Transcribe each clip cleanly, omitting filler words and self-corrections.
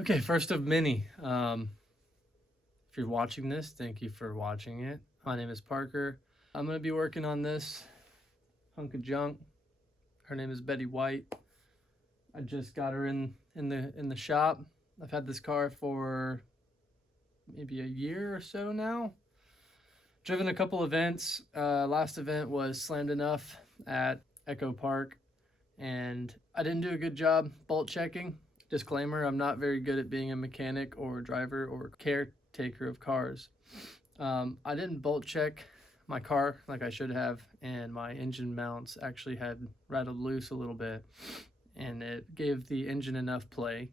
Okay, first of many. If you're watching this, thank you for watching it. My name is Parker. I'm gonna be working on this hunk of junk. Her name is Betty White. I just got her in the shop. I've had this car for maybe a year or so now. Driven a couple events. Last event was Slammed Enough at Echo Park, and I didn't do a good job bolt checking. Disclaimer, I'm not very good at being a mechanic or driver or caretaker of cars. I didn't bolt check my car like I should have, and my engine mounts actually had rattled loose a little bit, and it gave the engine enough play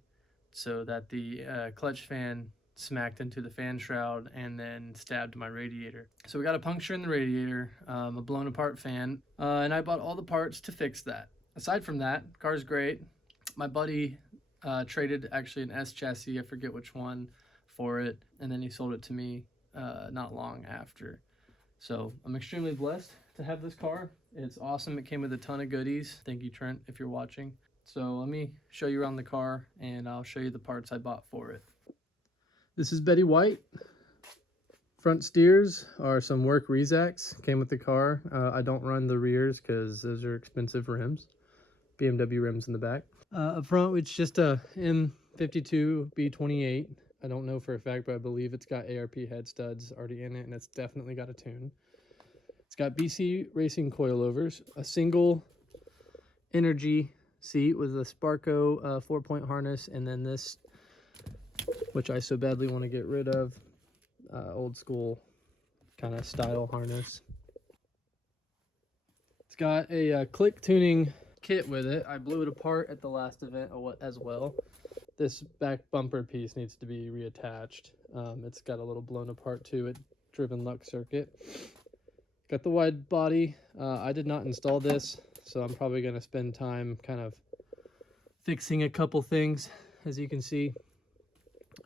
so that the clutch fan smacked into the fan shroud and then stabbed my radiator. So we got a puncture in the radiator, a blown apart fan, and I bought all the parts to fix that. Aside from that, car's great. My buddy traded actually an S chassis, I forget which one, for it, and then he sold it to me not long after. So I'm extremely blessed to have this car. It's awesome. It came with a ton of goodies. Thank you, Trent, if you're watching. So let me show you around the car, and I'll show you the parts I bought for it. This is Betty White. Front steers are some work Rezacs. Came with the car. I don't run the rears because those are expensive rims. BMW rims in the back. Up front, it's just a M52 B28. I don't know for a fact, but I believe it's got ARP head studs already in it, and it's definitely got a tune. It's got BC Racing coilovers, a single energy seat with a Sparco 4-point harness, and then this, which I so badly want to get rid of, old school kind of style harness. It's got a click tuning kit with it. I blew it apart at the last event as well. This back bumper piece needs to be reattached. It's got a little blown apart to it, driven luck circuit. Got the wide body. I did not install this, so I'm probably going to spend time kind of fixing a couple things, as you can see.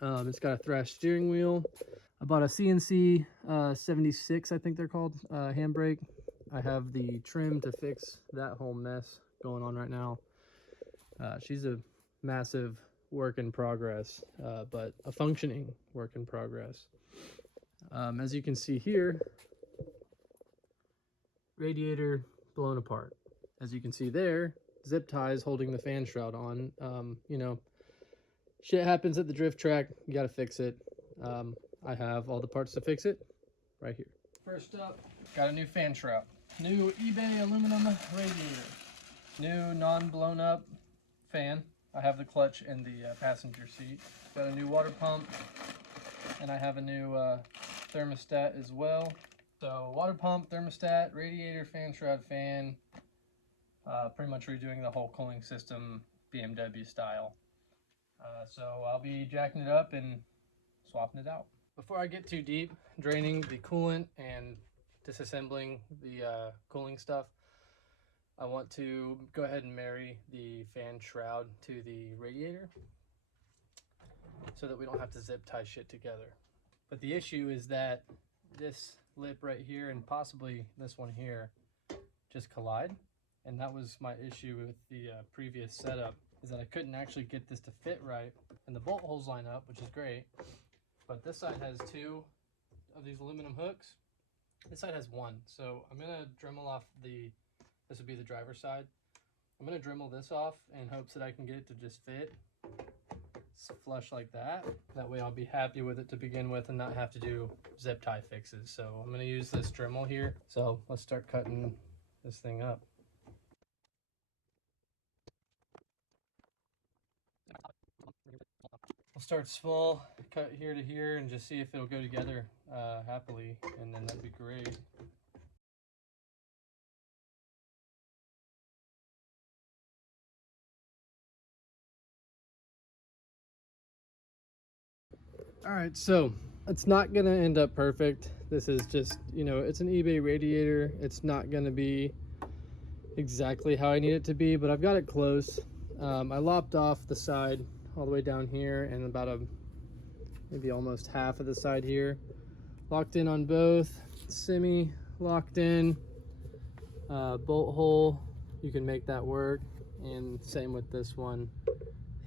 It's got a thrash steering wheel. I bought a CNC 76, I think they're called, handbrake. I have the trim to fix that whole mess going on right now. She's a massive work in progress, but a functioning work in progress. As you can see here, radiator blown apart. As you can see there, zip ties holding the fan shroud on. You know, shit happens at the drift track. You gotta fix it. I have all the parts to fix it right here. First up, got a new fan shroud. New eBay aluminum radiator. New non-blown up fan. I have the clutch in the passenger seat. Got a new water pump, and I have a new thermostat as well. So water pump, thermostat, radiator, fan shroud, fan. Pretty much redoing the whole cooling system BMW style. So I'll be jacking it up and swapping it out. Before I get too deep, draining the coolant and disassembling the cooling stuff, I want to go ahead and marry the fan shroud to the radiator so that we don't have to zip tie shit together. But the issue is that this lip right here and possibly this one here just collide, and that was my issue with the previous setup, is that I couldn't actually get this to fit right, and the bolt holes line up, which is great, but this side has two of these aluminum hooks. This side has one, so I'm gonna Dremel off this would be the driver's side. I'm gonna Dremel this off in hopes that I can get it to just fit flush like that. That way I'll be happy with it to begin with and not have to do zip tie fixes. So I'm gonna use this Dremel here. So let's start cutting this thing up. We'll start small, cut here to here, and just see if it'll go together happily, and then that'd be great. All right, so it's not gonna end up perfect. This is just, you know, it's an eBay radiator. It's not gonna be exactly how I need it to be, but I've got it close. I lopped off the side all the way down here and about maybe almost half of the side here. Locked in on both, semi locked in, bolt hole, you can make that work, and same with this one.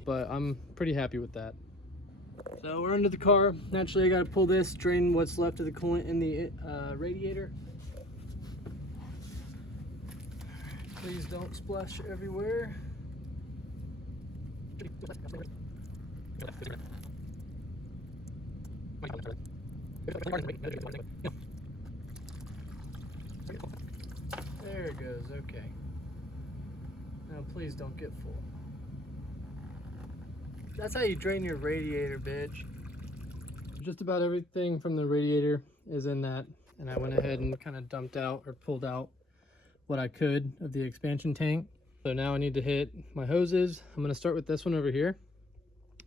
But I'm pretty happy with that. So we're under the car. Naturally, I gotta pull this, drain what's left of the coolant in the radiator. Please don't splash everywhere. There it goes, okay. Now please don't get full. That's how you drain your radiator, bitch. Just about everything from the radiator is in that, and I went ahead and kind of dumped out or pulled out what I could of the expansion tank. So now I need to hit my hoses. I'm gonna start with this one over here.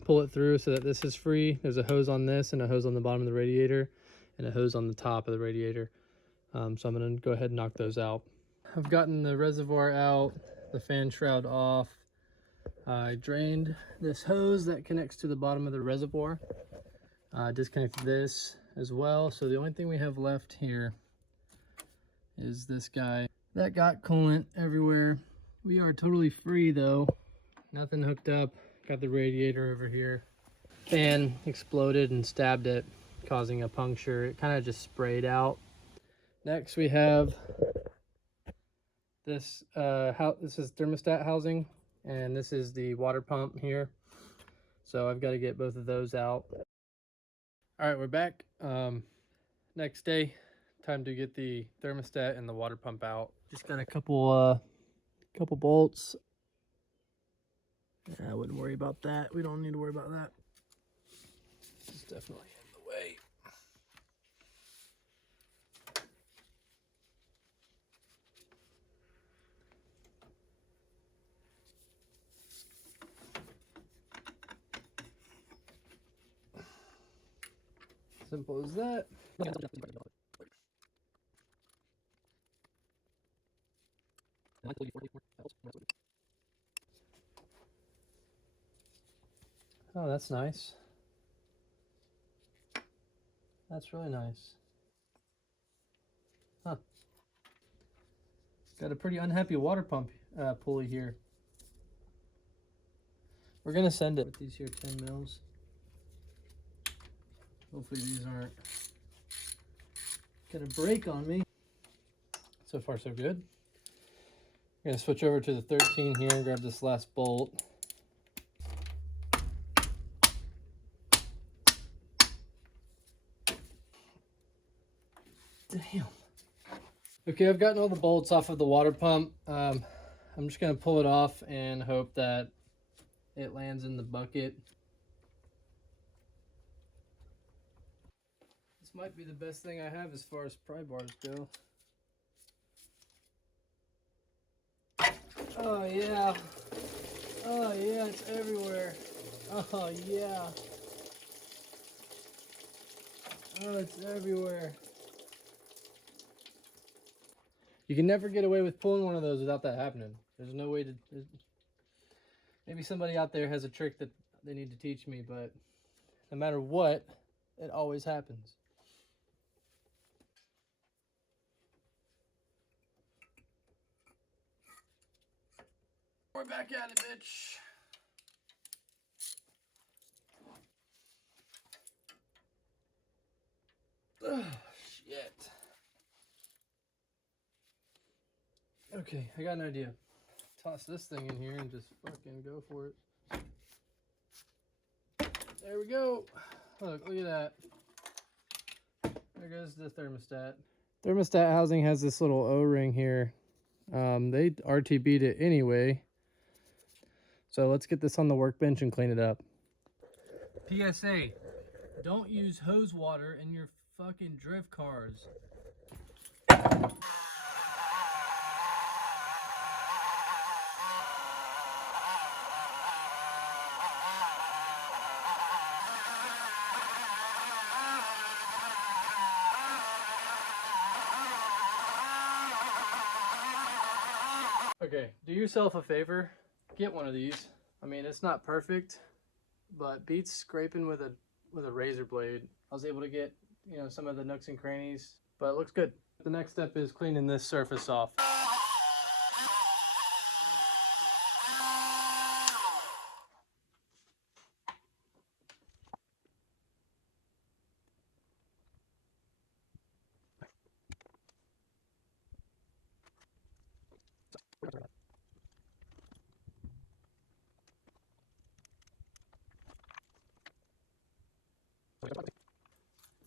Pull it through so that this is free. There's a hose on this and a hose on the bottom of the radiator and a hose on the top of the radiator. So I'm gonna go ahead and knock those out. I've gotten the reservoir out, the fan shroud off. I drained this hose that connects to the bottom of the reservoir. Disconnected this as well. So the only thing we have left here is this guy. That got coolant everywhere. We are totally free though. Nothing hooked up. Got the radiator over here. Fan exploded and stabbed it, causing a puncture. It kind of just sprayed out. Next we have this, this is thermostat housing, and this is the water pump here. So I've got to get both of those out. All right, we're back. Next day, time to get the thermostat and the water pump out. Just got a couple bolts. I wouldn't worry about that. We don't need to worry about that. It's definitely in the way. Simple as that. Oh, that's nice. That's really nice. Huh. Got a pretty unhappy water pump pulley here. We're gonna send it with these here 10 mils. Hopefully these aren't gonna break on me. So far so good. I'm gonna switch over to the 13 here and grab this last bolt. Damn. Okay, I've gotten all the bolts off of the water pump. I'm just gonna pull it off and hope that it lands in the bucket. This might be the best thing I have as far as pry bars go. Oh yeah. Oh yeah, it's everywhere. Oh yeah. Oh, it's everywhere. You can never get away with pulling one of those without that happening. There's no way to... Maybe somebody out there has a trick that they need to teach me, but no matter what, it always happens. We're back at it, bitch. Oh, shit. Okay, I got an idea. Toss this thing in here and just fucking go for it. There we go. Look at that. There goes the thermostat. Thermostat housing has this little O-ring here. They RTB'd it anyway. So let's get this on the workbench and clean it up. PSA, don't use hose water in your fucking drift cars. Okay, do yourself a favor, get one of these. I mean, it's not perfect, but beats scraping with a razor blade. I was able to get, you know, some of the nooks and crannies, but it looks good. The next step is cleaning this surface off.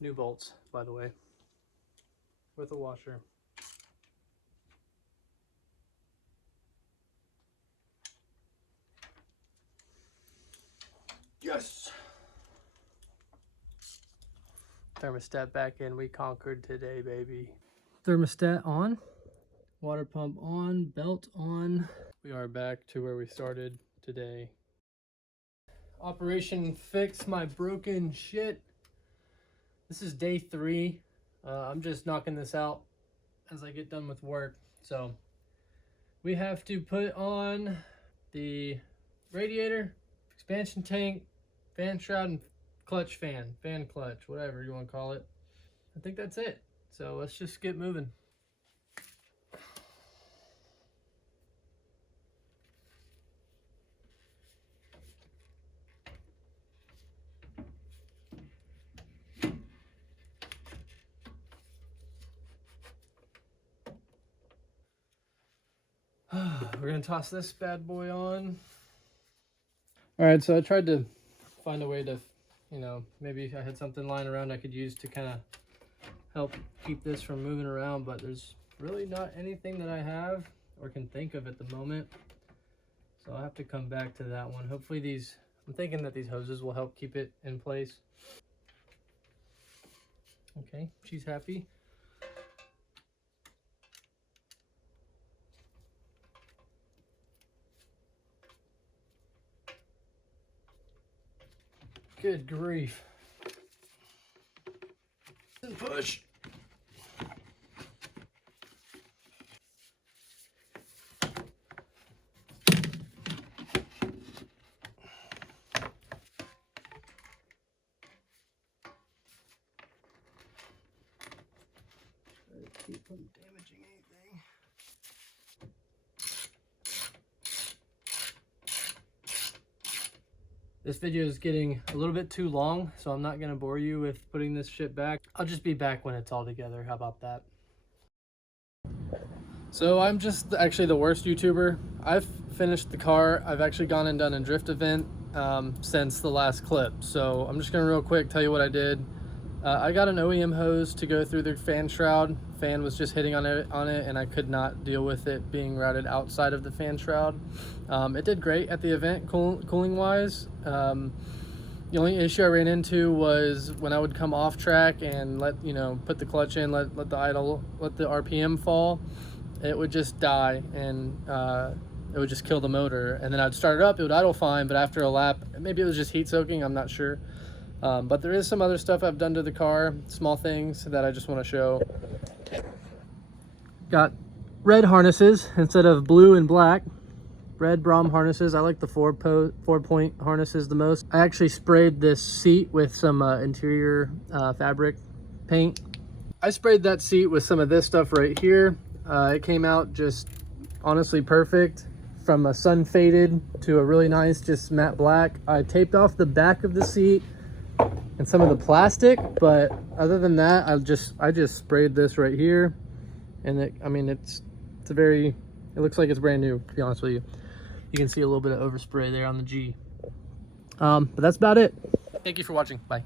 New bolts, by the way, with a washer. Yes! Thermostat back in. We conquered today, baby. Thermostat on. Water pump on. Belt on. We are back to where we started today. Operation Fix My Broken Shit. This is day 3. I'm just knocking this out as I get done with work. So we have to put on the radiator, expansion tank, fan shroud, and clutch fan clutch, whatever you want to call it. I think that's it. So let's just get moving. We're gonna toss this bad boy on. All right, so I tried to find a way to, maybe I had something lying around I could use to kind of help keep this from moving around, but there's really not anything that I have or can think of at the moment. So I'll have to come back to that one. Hopefully I'm thinking that these hoses will help keep it in place. Okay, she's happy. Good grief. And push. Keep from damaging anything. This video is getting a little bit too long, so I'm not gonna bore you with putting this shit back. I'll just be back when it's all together. How about that? So I'm just actually the worst YouTuber. I've finished the car. I've actually gone and done a drift event since the last clip. So I'm just gonna real quick tell you what I did. I got an OEM hose to go through the fan shroud. Fan was just hitting on it, and I could not deal with it being routed outside of the fan shroud. It did great at the event, cooling wise. The only issue I ran into was when I would come off track and put the clutch in, let the RPM fall, it would just die, and it would just kill the motor. And then I'd start it up, it would idle fine, but after a lap, maybe it was just heat soaking, I'm not sure. But there is some other stuff I've done to the car, small things that I just want to show. Got red harnesses instead of blue and black. Red Brom harnesses. I like the 4-point harnesses the most. I actually sprayed this seat with some interior fabric paint. I sprayed that seat with some of this stuff right here. It came out just honestly perfect. From a sun faded to a really nice just matte black. I taped off the back of the seat and some of the plastic, but other than that, I just sprayed this right here, and it looks like it's brand new, to be honest with you. You can see a little bit of overspray there on the G. But that's about it. Thank you for watching. Bye.